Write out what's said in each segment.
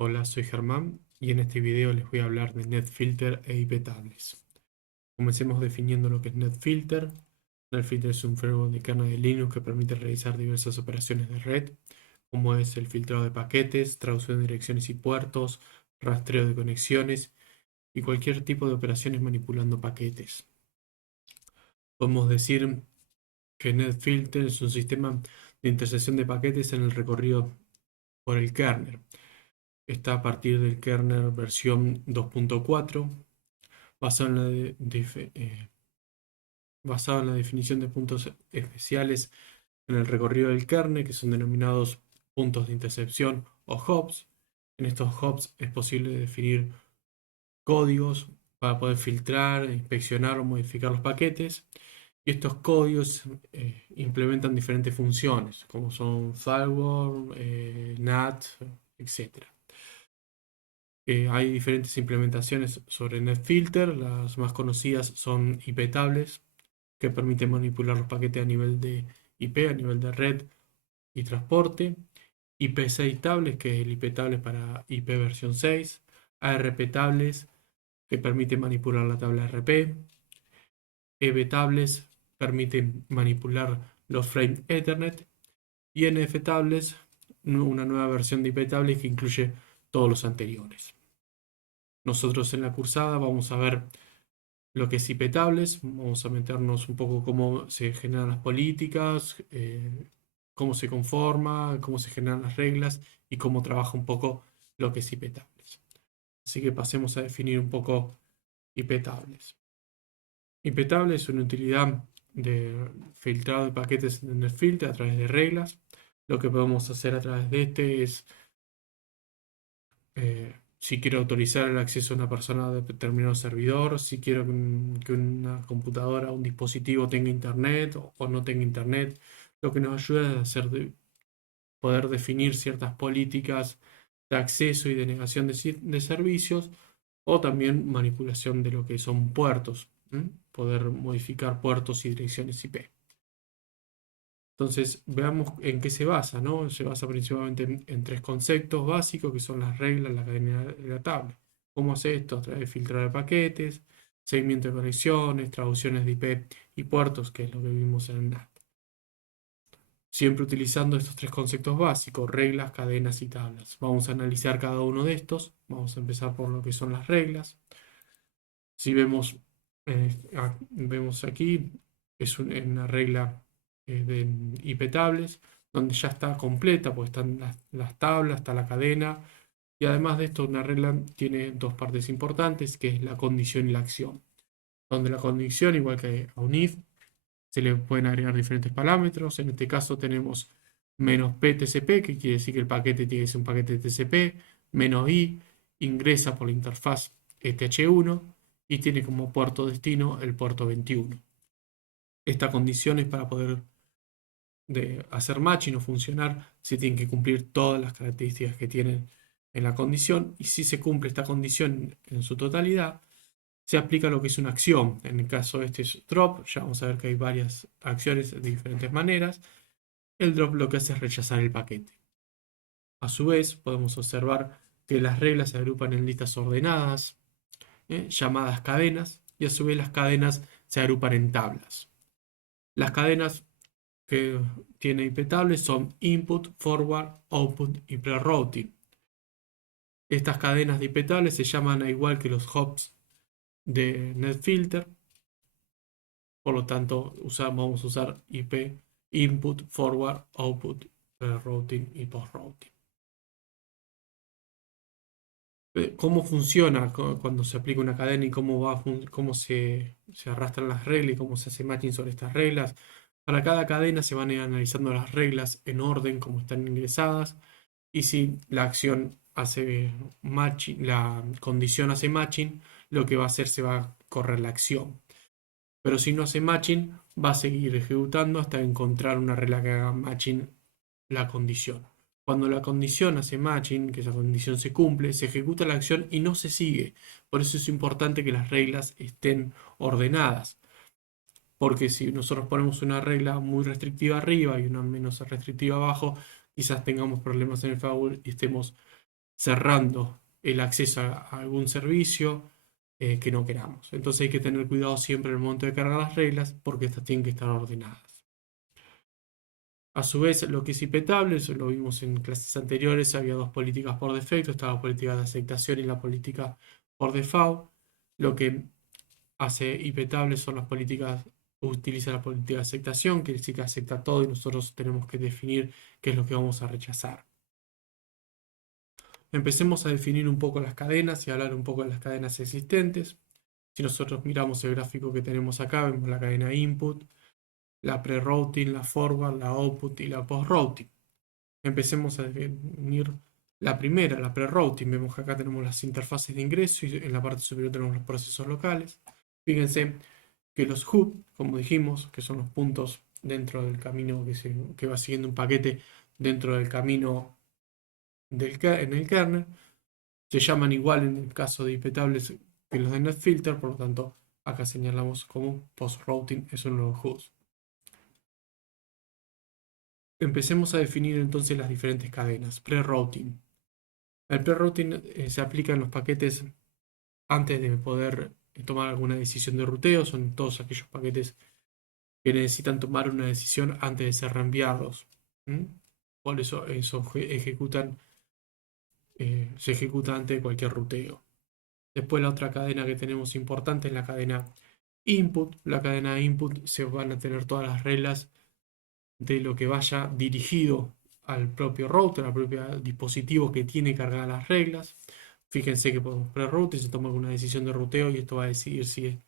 Hola, soy Germán y en este video les voy a hablar de NetFilter e iptables. Comencemos definiendo lo que es NetFilter. NetFilter es un framework de kernel de Linux que permite realizar diversas operaciones de red, como es el filtrado de paquetes, traducción de direcciones y puertos, rastreo de conexiones y cualquier tipo de operaciones manipulando paquetes. Podemos decir que NetFilter es un sistema de intersección de paquetes en el recorrido por el kernel. Está a partir del kernel versión 2.4, basado en basado en la definición de puntos especiales en el recorrido del kernel, que son denominados puntos de intercepción o hubs. En estos hubs es posible definir códigos para poder filtrar, inspeccionar o modificar los paquetes. Y estos códigos implementan diferentes funciones, como son firewall, NAT, etc. Hay diferentes implementaciones sobre NetFilter. Las más conocidas son iptables, que permiten manipular los paquetes a nivel de IP, a nivel de red y transporte. IP6 tables, que es el iptables para IP versión 6. ARP tables, que permite manipular la tabla RP. EB permiten manipular los frames Ethernet. Y NF tables, una nueva versión de iptables que incluye todos los anteriores. Nosotros en la cursada vamos a ver lo que es iptables, vamos a meternos un poco cómo se generan las políticas, cómo se conforma, cómo se generan las reglas y cómo trabaja un poco lo que es iptables. Así que pasemos a definir un poco iptables. Iptables es una utilidad de filtrado de paquetes en el filtro a través de reglas. Lo que podemos hacer a través de este es si quiero autorizar el acceso a una persona a determinado servidor, si quiero que una computadora o un dispositivo tenga internet o no tenga internet, lo que nos ayuda es poder definir ciertas políticas de acceso y de negación de servicios o también manipulación de lo que son puertos, poder modificar puertos y direcciones IP. Entonces, veamos en qué se basa, ¿no? Se basa principalmente en tres conceptos básicos, que son las reglas, la cadena y la tabla. ¿Cómo hace esto? A través de filtrar de paquetes, seguimiento de conexiones, traducciones de IP y puertos, que es lo que vimos en el NAT. Siempre utilizando estos tres conceptos básicos, reglas, cadenas y tablas. Vamos a analizar cada uno de estos. Vamos a empezar por lo que son las reglas. Si vemos, vemos aquí, es una regla de iptables, donde ya está completa, pues están las tablas, está la cadena, y además de esto, una regla tiene dos partes importantes, que es la condición y la acción. Donde la condición, igual que a un if, se le pueden agregar diferentes parámetros. En este caso tenemos menos "-p-tcp", que quiere decir que el paquete tiene que ser un paquete TCP, menos "i", ingresa por la interfaz ETH1 y tiene como puerto destino el puerto 21. Esta condición es para poder hacer matching o funcionar, se tienen que cumplir todas las características que tienen en la condición, y si se cumple esta condición en su totalidad, se aplica lo que es una acción. En el caso de este es drop, ya vamos a ver que hay varias acciones de diferentes maneras. El drop lo que hace es rechazar el paquete. A su vez, podemos observar que las reglas se agrupan en listas ordenadas, llamadas cadenas, y a su vez las cadenas se agrupan en tablas. Las cadenas que tiene iptables son input, forward, output y prerouting. Estas cadenas de iptables se llaman a igual que los hops de NetFilter, por lo tanto vamos a usar IP input, forward, output, prerouting y postrouting. ¿Cómo funciona cuando se aplica una cadena y cómo se arrastran las reglas y cómo se hace matching sobre estas reglas? Para cada cadena se van a ir analizando las reglas en orden como están ingresadas, y si la acción hace matching, la condición hace matching, lo que va a hacer, se va a correr la acción. Pero si no hace matching, va a seguir ejecutando hasta encontrar una regla que haga matching la condición. Cuando la condición hace matching, que esa condición se cumple, se ejecuta la acción y no se sigue. Por eso es importante que las reglas estén ordenadas. Porque si nosotros ponemos una regla muy restrictiva arriba y una menos restrictiva abajo, quizás tengamos problemas en el firewall y estemos cerrando el acceso a algún servicio que no queramos. Entonces hay que tener cuidado siempre en el momento de cargar las reglas porque estas tienen que estar ordenadas. A su vez, lo que es impetable, eso lo vimos en clases anteriores, había dos políticas por defecto, estaba la política de aceptación y la política por default. Lo que hace impetable son las políticas, utiliza la política de aceptación, que sí que acepta todo y nosotros tenemos que definir qué es lo que vamos a rechazar. Empecemos a definir un poco las cadenas y hablar un poco de las cadenas existentes. Si nosotros miramos el gráfico que tenemos acá, vemos la cadena input, la pre-routing, la forward, la output y la post-routing. Empecemos a definir la primera, la pre-routing. Vemos que acá tenemos las interfaces de ingreso y en la parte superior tenemos los procesos locales. Fíjense que los hooks, como dijimos, que son los puntos dentro del camino que va siguiendo un paquete dentro del camino en el kernel, se llaman igual en el caso de impetables que los de NetFilter, por lo tanto acá señalamos como post-routing es uno de los hooks. Empecemos a definir entonces las diferentes cadenas. Pre-routing. El pre-routing se aplica en los paquetes antes de poder tomar alguna decisión de ruteo. Son todos aquellos paquetes que necesitan tomar una decisión antes de ser reenviados. Por eso se ejecuta antes de cualquier ruteo. Después la otra cadena que tenemos importante es la cadena input. La cadena input se van a tener todas las reglas de lo que vaya dirigido al propio router, al propio dispositivo que tiene cargadas las reglas. Fíjense que podemos pre-route, se toma alguna decisión de ruteo y esto va a decidir si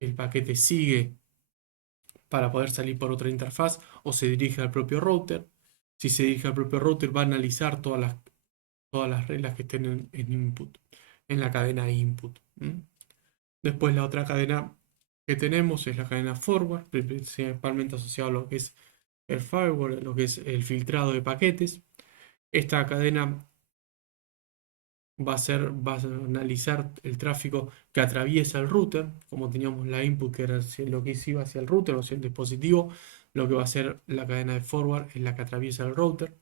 el paquete sigue para poder salir por otra interfaz o se dirige al propio router. Si se dirige al propio router va a analizar todas las reglas que estén en input, en la cadena input. Después la otra cadena que tenemos es la cadena forward, principalmente asociado a lo que es el firewall, lo que es el filtrado de paquetes. Esta cadena va a analizar el tráfico que atraviesa el router, como teníamos la input que era lo que iba hacia el router o hacia el dispositivo, lo que va a hacer la cadena de forward es la que atraviesa el router.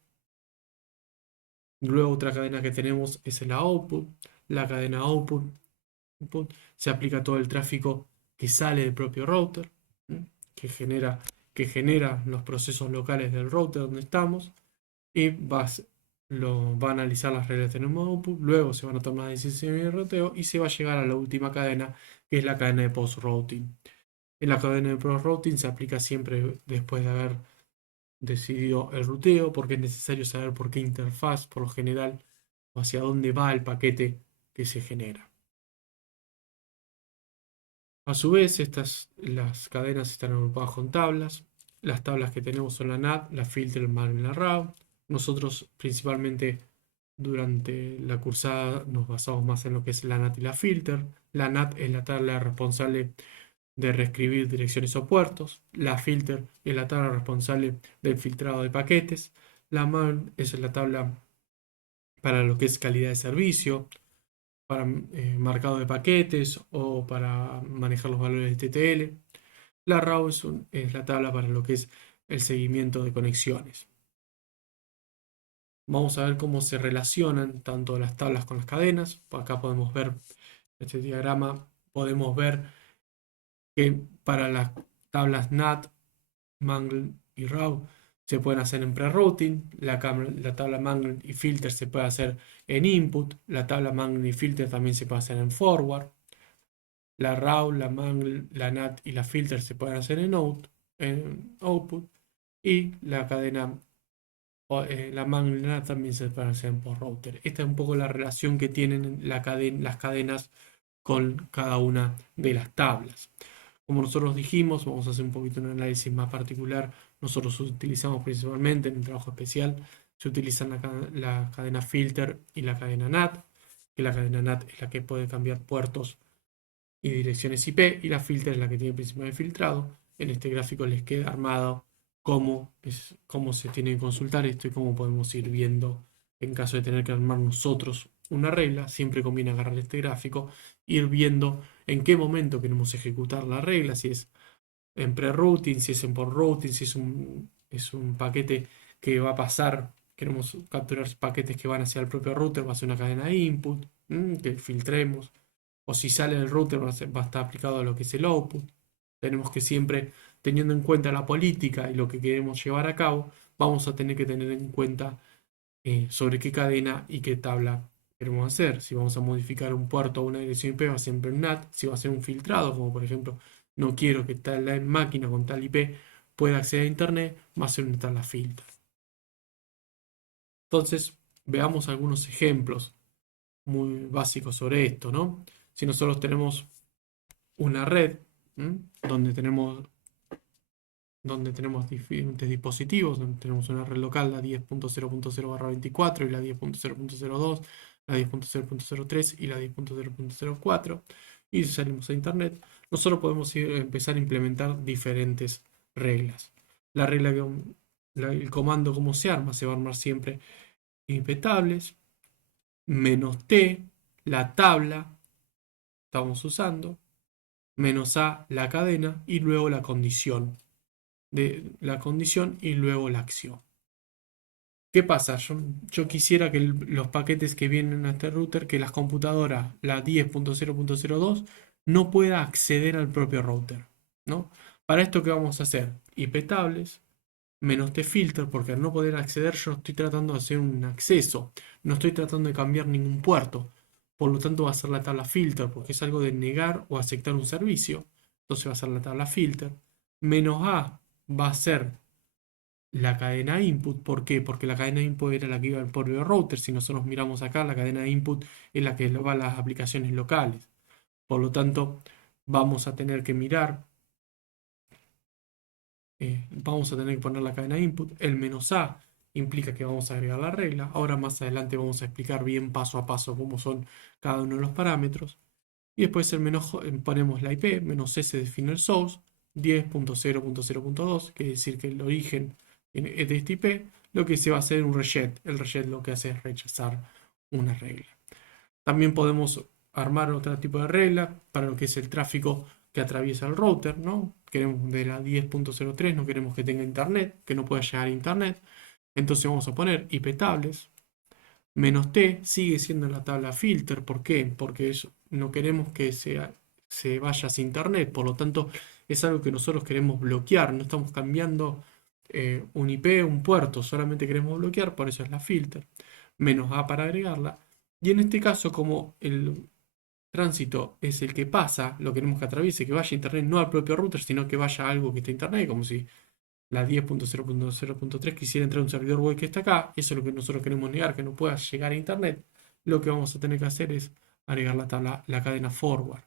Luego otra cadena que tenemos es la output. La cadena output se aplica todo el tráfico que sale del propio router, que genera los procesos locales del router donde estamos y va a analizar las reglas de nuevo output, luego se van a tomar decisiones de ruteo y se va a llegar a la última cadena, que es la cadena de post-routing. En la cadena de post-routing se aplica siempre después de haber decidido el ruteo, porque es necesario saber por qué interfaz, por lo general, o hacia dónde va el paquete que se genera. A su vez, las cadenas están agrupadas con tablas. Las tablas que tenemos son la NAT, la filter, el MAR y la RAW. Nosotros principalmente durante la cursada nos basamos más en lo que es la NAT y la filter. La NAT es la tabla responsable de reescribir direcciones o puertos. La filter es la tabla responsable del filtrado de paquetes. La MAR es la tabla para lo que es calidad de servicio, para marcado de paquetes o para manejar los valores de TTL. La RAW es la tabla para lo que es el seguimiento de conexiones. Vamos a ver cómo se relacionan tanto las tablas con las cadenas. Acá podemos ver este diagrama, podemos ver que para las tablas NAT, Mangle y RAW se pueden hacer en pre-routing, la tabla Mangle y filter se puede hacer en input, la tabla Mangle y filter también se puede hacer en forward, la RAW, la Mangle, la NAT y la filter se pueden hacer en output y la cadena la Mangle también se puede hacer por router. Esta es un poco la relación que tienen las cadenas con cada una de las tablas. Como nosotros dijimos, vamos a hacer un poquito un análisis más particular. Nosotros utilizamos principalmente en el trabajo especial, se utilizan la cadena filter y la cadena NAT, que la cadena NAT es la que puede cambiar puertos y direcciones IP, y la filter es la que tiene principio de filtrado. En este gráfico les queda armado cómo se tiene que consultar esto y cómo podemos ir viendo en caso de tener que armar nosotros una regla. Siempre conviene agarrar este gráfico, ir viendo en qué momento queremos ejecutar la regla, si es en pre-routing, si es en post-routing, si es un paquete que va a pasar, queremos capturar paquetes que van hacia el propio router, va a ser una cadena de input, que filtremos. O si sale del router va a estar aplicado a lo que es el output. Tenemos que siempre, teniendo en cuenta la política y lo que queremos llevar a cabo, vamos a tener que tener en cuenta sobre qué cadena y qué tabla queremos hacer. Si vamos a modificar un puerto o una dirección IP, va siempre un NAT. Si va a ser un filtrado, como por ejemplo, no quiero que tal máquina con tal IP pueda acceder a Internet, va a ser una tabla filter. Entonces, veamos algunos ejemplos muy básicos sobre esto, ¿no? Si nosotros tenemos una red, donde tenemos diferentes dispositivos, donde tenemos una red local, la 10.0.0/24 y la 10.0.02, la 10.0.03 y la 10.0.04, y si salimos a Internet, nosotros podemos empezar a implementar diferentes reglas. La regla el comando como se va a armar siempre impetables, -t, la tabla estamos usando, -a, la cadena, y luego la condición la condición y luego la acción. ¿Qué pasa? Yo quisiera que los paquetes que vienen a este router, que las computadoras, la 10.0.02, no pueda acceder al propio router, ¿no? Para esto, ¿qué vamos a hacer? IP tables, -t filter, porque al no poder acceder, yo estoy tratando de hacer un acceso, no estoy tratando de cambiar ningún puerto. Por lo tanto, va a ser la tabla filter, porque es algo de negar o aceptar un servicio. Entonces va a ser la tabla filter. -a va a ser la cadena input. ¿Por qué? Porque la cadena input era la que iba al propio router. Si nosotros miramos acá, la cadena input es la que va a las aplicaciones locales. Por lo tanto, vamos a tener que mirar, vamos a tener que poner la cadena input. El "-a" implica que vamos a agregar la regla. Ahora más adelante vamos a explicar bien paso a paso cómo son cada uno de los parámetros. Y después ponemos la IP, "-c" se define el source, 10.0.0.2, que es decir que el origen es de este IP, lo que se va a hacer un reget. El reget lo que hace es rechazar una regla. También podemos armar otro tipo de regla para lo que es el tráfico que atraviesa el router, ¿no? Queremos de la 10.03, no queremos que tenga internet, que no pueda llegar a internet. Entonces vamos a poner IP tables, -t sigue siendo la tabla filter. ¿Por qué? Porque no queremos que se vaya hacia internet, por lo tanto es algo que nosotros queremos bloquear, no estamos cambiando un IP, un puerto, solamente queremos bloquear, por eso es la filter, -a para agregarla, y en este caso como el tránsito es el que pasa, lo queremos que atraviese, que vaya a internet, no al propio router, sino que vaya a algo que esté a internet, como si la 10.0.0.3 quisiera entrar a un servidor web que está acá. Eso es lo que nosotros queremos negar, que no pueda llegar a internet. Lo que vamos a tener que hacer es agregar la cadena forward.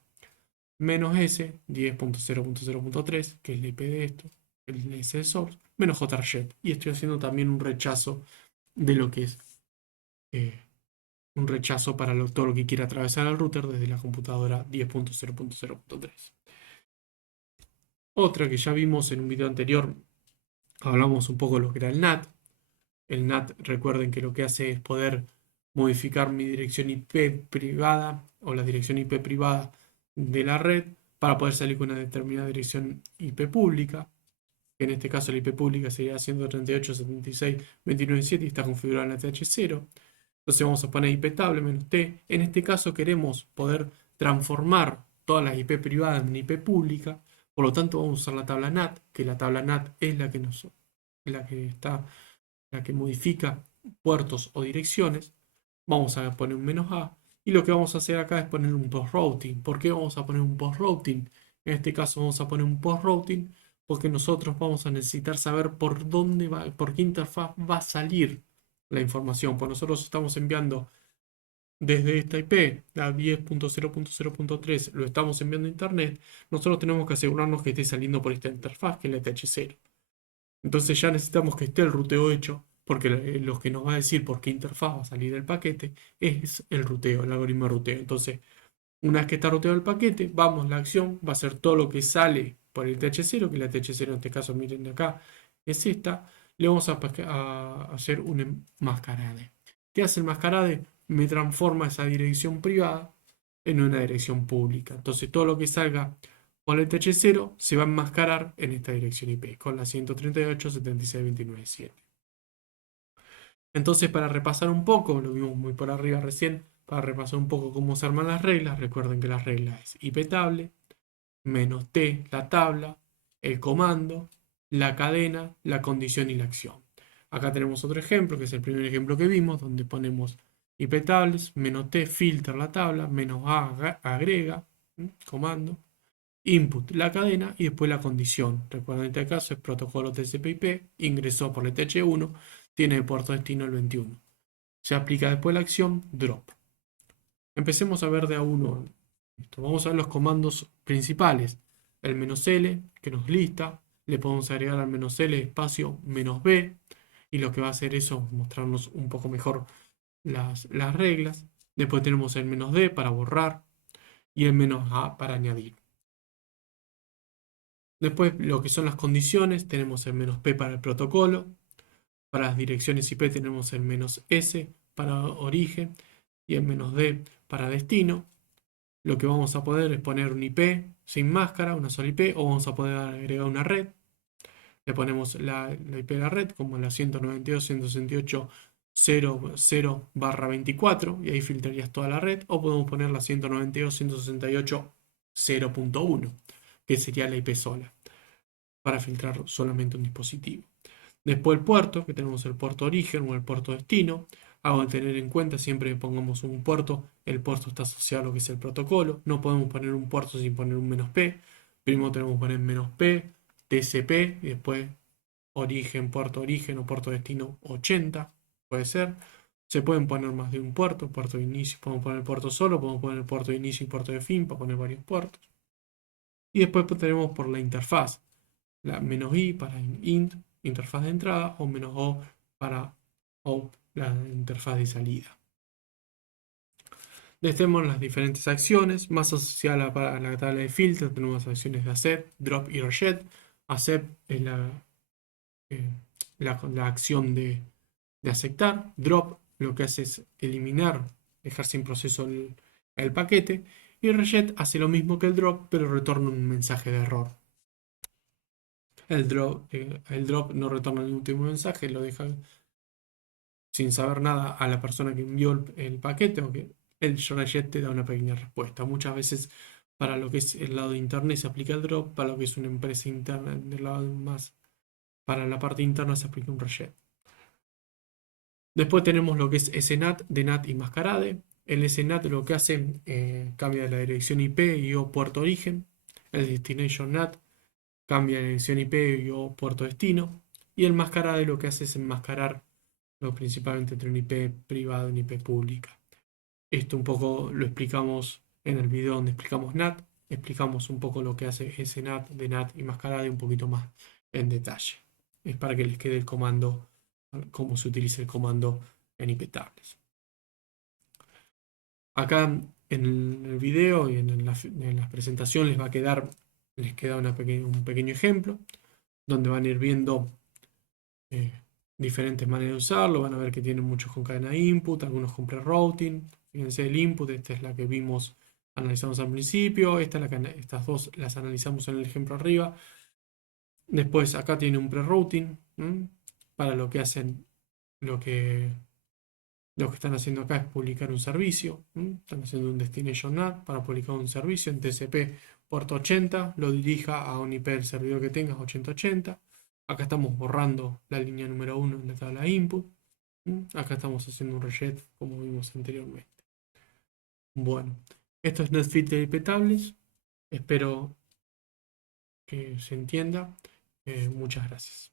-s, 10.0.0.3, que es la IP de esto, el S de source, menos JRjet. Y estoy haciendo también un rechazo de lo que es eh, un rechazo para todo lo que quiera atravesar al router desde la computadora 10.0.0.3. Otra que ya vimos en un video anterior, hablamos un poco de lo que era el NAT. El NAT, recuerden que lo que hace es poder modificar mi dirección IP privada o la dirección IP privada de la red para poder salir con una determinada dirección IP pública, que en este caso la IP pública sería 138.76.29.7 y está configurada en la TH0. Entonces vamos a poner IP table -t. En este caso queremos poder transformar todas las IP privadas en IP pública, por lo tanto vamos a usar la tabla NAT, que la tabla NAT es la que modifica puertos o direcciones. Vamos a poner un "-a", y lo que vamos a hacer acá es poner un post-routing. ¿Por qué vamos a poner un post-routing? En este caso vamos a poner un post-routing porque nosotros vamos a necesitar saber por dónde va, por qué interfaz va a salir la información. Pues nosotros estamos enviando desde esta IP, la 10.0.0.3, lo estamos enviando a internet. Nosotros tenemos que asegurarnos que esté saliendo por esta interfaz, que es la TH0. Entonces ya necesitamos que esté el ruteo hecho, porque lo que nos va a decir por qué interfaz va a salir el paquete es el ruteo, el algoritmo de ruteo. Entonces, una vez que está ruteado el paquete, vamos, la acción va a ser todo lo que sale por el TH0, que la TH0 en este caso, miren de acá, es esta. Le vamos a hacer un enmascarade. ¿Qué hace el enmascarade? Me transforma esa dirección privada en una dirección pública. Entonces, todo lo que salga por el TH0 se va a enmascarar en esta dirección IP con la 138.76.29.7. Entonces, para repasar un poco, lo vimos muy por arriba recién, para repasar un poco cómo se arman las reglas, recuerden que las reglas es iptable, menos t, la tabla, el comando, la cadena, la condición y la acción. Acá tenemos otro ejemplo, que es el primer ejemplo que vimos, donde ponemos iptables, menos t, filtra la tabla, menos a, agrega, comando, input, la cadena y después la condición. Recuerden, en este caso es protocolo TCP/IP, ingresó por el TH1, tiene el puerto destino el 21. Se aplica después la acción drop. Empecemos a ver de a uno. Vamos a ver los comandos principales. El "-l", que nos lista. Le podemos agregar al "-l" espacio "-b", y lo que va a hacer eso, mostrarnos un poco mejor las reglas. Después tenemos el "-d" para borrar y el "-a" para añadir. Después, lo que son las condiciones, tenemos el "-p" para el protocolo. Para las direcciones IP tenemos el "-s" para origen y el "-d" para destino. Lo que vamos a poder es poner un IP sin máscara, una sola IP, o vamos a poder agregar una red. Le ponemos la IP de la red como la 192.168.0.0/24 y ahí filtrarías toda la red, o podemos poner la 192.168.0.1, que sería la IP sola, para filtrar solamente un dispositivo. Después el puerto, que tenemos el puerto origen o el puerto destino. Hago de tener en cuenta siempre que pongamos un puerto, el puerto está asociado a lo que es el protocolo. No podemos poner un puerto sin poner un "-p". Primero tenemos que poner "-p", TCP, y después origen o puerto destino 80, puede ser. Se pueden poner más de un puerto de inicio, podemos poner el puerto solo, podemos poner el puerto de inicio y puerto de fin para poner varios puertos. Y después tenemos por la interfaz, la "-i" para int, interfaz de entrada, o "-o" para out, la interfaz de salida. Tenemos las diferentes acciones, más asociadas a la tabla de filtro, tenemos acciones de accept, drop y reject. Accept es eh, la acción de aceptar. Drop lo que hace es eliminar, dejar sin proceso el paquete. Y reject hace lo mismo que el drop, pero retorna un mensaje de error. El drop no retorna ningún tipo de mensaje, lo deja sin saber nada a la persona que envió el paquete, o que el reject te da una pequeña respuesta. Muchas veces para lo que es el lado de internet se aplica el drop, para lo que es una empresa interna del lado más, para la parte interna se aplica un reject. Después tenemos lo que es SNAT, DNAT y Mascarade. El SNAT lo que hace, cambia la dirección IP y o puerto origen. El Destination NAT cambia la dirección IP y o puerto destino. Y el Mascarade lo que hace es enmascarar principalmente entre un IP privado y una IP pública. Esto un poco lo explicamos en el video donde explicamos NAT. Explicamos un poco lo que hace SNAT, DNAT y Mascarade un poquito más en detalle. Es para que les quede el comando, cómo se utiliza el comando en iptables. Acá en el video y en la presentación les queda un pequeño ejemplo donde van a ir viendo diferentes maneras de usarlo. Van a ver que tienen muchos con cadena input, algunos con pre-routing. Fíjense el input, esta es la que analizamos al principio. Estas dos las analizamos en el ejemplo arriba. Después acá tiene un pre-routing para lo que hacen, lo que están haciendo acá es publicar un servicio. Están haciendo un destination NAT para publicar un servicio en TCP puerto 80, lo dirija a un IP del servidor que tengas 8080. Acá estamos borrando la línea número 1 en la tabla input. Acá estamos haciendo un reset como vimos anteriormente. Bueno, esto es NetFit de iptables. Espero que se entienda. Muchas gracias.